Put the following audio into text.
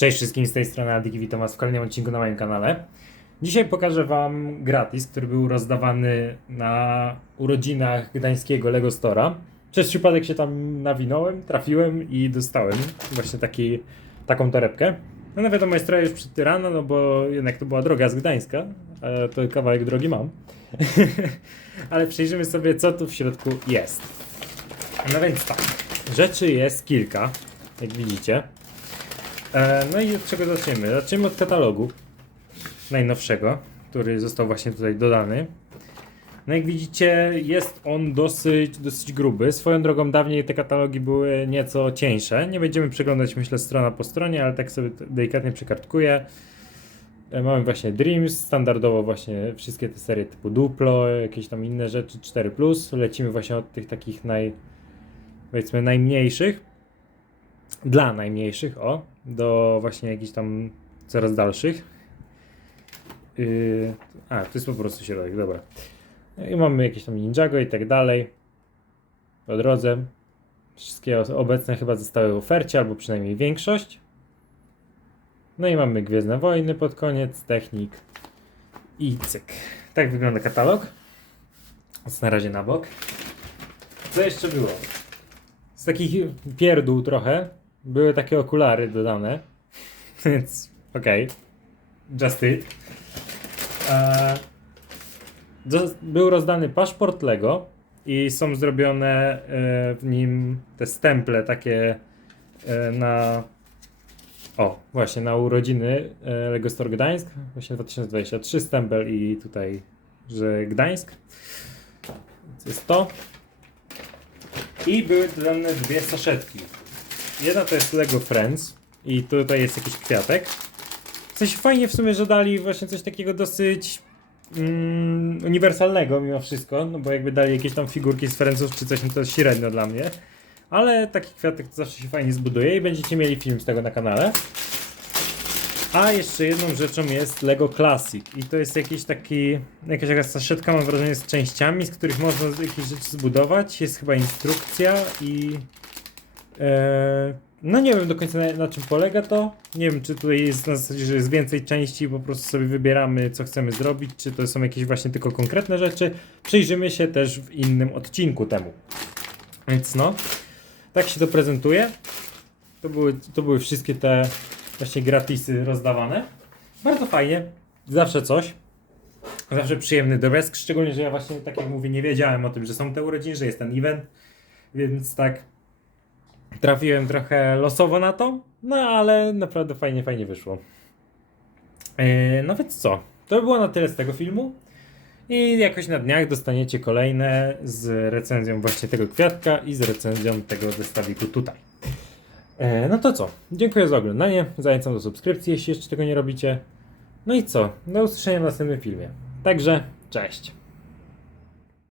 Cześć wszystkim z tej strony Adik witam was w kolejnym odcinku na moim kanale. Dzisiaj pokażę wam gratis, który był rozdawany na urodzinach gdańskiego Lego Stora. Przez przypadek się tam nawinąłem, trafiłem i dostałem właśnie taki, taką torebkę. No, wiadomo, jest trochę już przed rano, no bo jednak to była droga z Gdańska, a to kawałek drogi mam. Ale przejrzymy sobie, co tu w środku jest. No więc tak, rzeczy jest kilka, jak widzicie. E, no i od czego zaczniemy? Zaczniemy od katalogu najnowszego, który został właśnie tutaj dodany. No jak widzicie, jest on dosyć, dosyć gruby. Swoją drogą dawniej te katalogi były nieco cieńsze. Nie będziemy przeglądać, myślę, strona po stronie, ale tak sobie delikatnie przykartkuję. E, Mamy właśnie Dreams, standardowo właśnie wszystkie te serie typu Duplo, jakieś tam inne rzeczy, 4+. Lecimy właśnie od tych takich naj, powiedzmy najmniejszych dla najmniejszych, o, do właśnie jakichś tam coraz dalszych. Yy, a, to jest po prostu środek, dobra. I mamy jakieś tam Ninjago i tak dalej. Po drodze. Wszystkie obecne chyba zostały w ofercie, albo przynajmniej większość. No i mamy Gwiezdne Wojny pod koniec, Technik i cyk. Tak wygląda katalog. Więc na razie na bok. Co jeszcze było? Z takich pierdół trochę były takie okulary dodane, więc okej, just it. Eee, był rozdany paszport Lego i są zrobione e, w nim te stemple takie e, na o, właśnie na urodziny e, Lego Store Gdańsk, właśnie 2023 stempel i tutaj, że Gdańsk. Więc jest to. I były dodane dwie saszetki. Jedna to jest Lego Friends i tutaj jest jakiś kwiatek. Coś fajnie w sumie, że dali właśnie coś takiego dosyć mm, uniwersalnego mimo wszystko, no bo jakby dali jakieś tam figurki z Friendsów czy coś, no to średnio dla mnie. Ale taki kwiatek to zawsze się fajnie zbuduje i będziecie mieli film z tego na kanale. A jeszcze jedną rzeczą jest Lego Classic i to jest jakiś taki, jakaś taka saszetka mam wrażenie z częściami, z których można jakieś rzeczy zbudować. Jest chyba instrukcja i no nie wiem do końca na, na czym polega to. Nie wiem czy tutaj jest na zasadzie, że jest więcej części po prostu sobie wybieramy co chcemy zrobić, czy to są jakieś właśnie tylko konkretne rzeczy. Przyjrzymy się też w innym odcinku temu. Więc no, tak się to prezentuje. To były, to były wszystkie te właśnie gratisy rozdawane. Bardzo fajnie, zawsze coś. Zawsze przyjemny drobiazg, szczególnie, że ja właśnie, tak jak mówię, nie wiedziałem o tym, że są te urodziny, że jest ten event, więc tak trafiłem trochę losowo na to, no ale naprawdę fajnie, fajnie wyszło. Yy, no więc co, to by było na tyle z tego filmu. I jakoś na dniach dostaniecie kolejne z recenzją właśnie tego kwiatka i z recenzją tego zestawiku tutaj. E, no to co? Dziękuję za oglądanie. Zachęcam do subskrypcji, jeśli jeszcze tego nie robicie. No i co? Do usłyszenia w następnym filmie. Także, cześć.